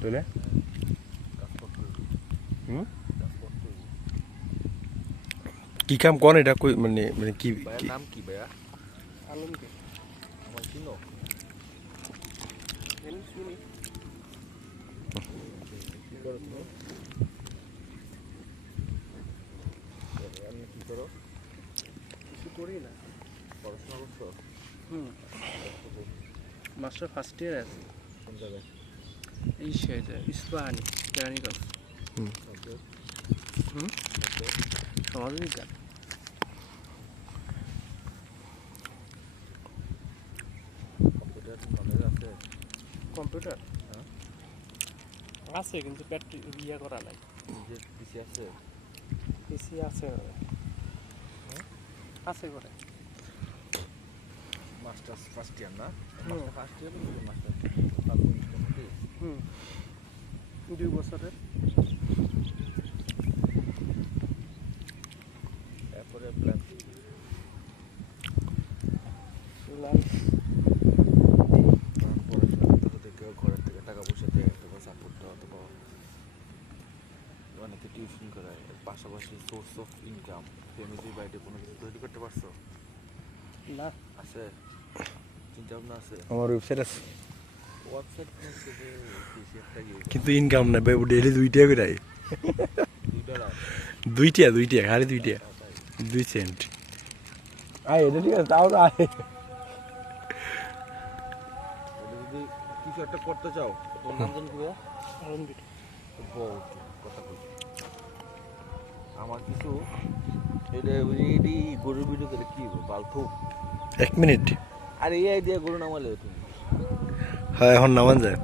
তাহলে কি কাম কোন এটা কই মানে মানে কি নাম কি ভাইয়া? আলমগীর। আমার চিনো? চিনি। কি করো তুমি? কি করো? কিছু করি না। পড়াশোনা করছো? মাস্টার ফার্স্ট ইয়ার আছে। কোন জায়গায়? এই সেটা ইস্পাহানি কেরানীগঞ্জ। সমাজবিজ্ঞান। কম্পিউটার নলেজ আছে? কম্পিউটার হ্যাঁ আছে কিন্তু ইয়া করা নাই। নিজের পিসি আছে? পিসি আছে আছে করে। মাস্টার্স ফার্স্ট ইয়ার না? হুম। ফার্স্ট ইয়ার মাস্টার 2 বছরের। এরপরে প্ল্যান পড়াশোনা করতে হতে কেউ ঘরের থেকে টাকা পয়সা দিয়ে অথবা সাপোর্ট দেওয়া অথবা অনেকে টিউশন করায় এর পাশাপাশি সোর্স অফ ইনকাম ফ্যামিলির বাইরে কোনো কিছু তৈরি করতে পারছো? না আছে চিন্তা ভাবনা আছে? আমার ওয়েবসাইট আছে ওয়েবসাইট একটা গিয়ে কিন্তু ইনকাম না ভাই ডেইলি 2 টাকা করে $2 2 টাকা খালি 2 টাকা 2 সেন্ট আয় এটা ঠিক আছে তাও তো আয় যদি কিছু একটা করতে চাও তোর নাম জানি কি ভাইয়া? আলমগীর। কথা বলছি আমার কিছু এটা গরুর ভিডিও করে কি বালথু 1 মিনিট আর এই আইডিয়া গরু নামালে তুমি হ্যাঁ এখন নামান যায়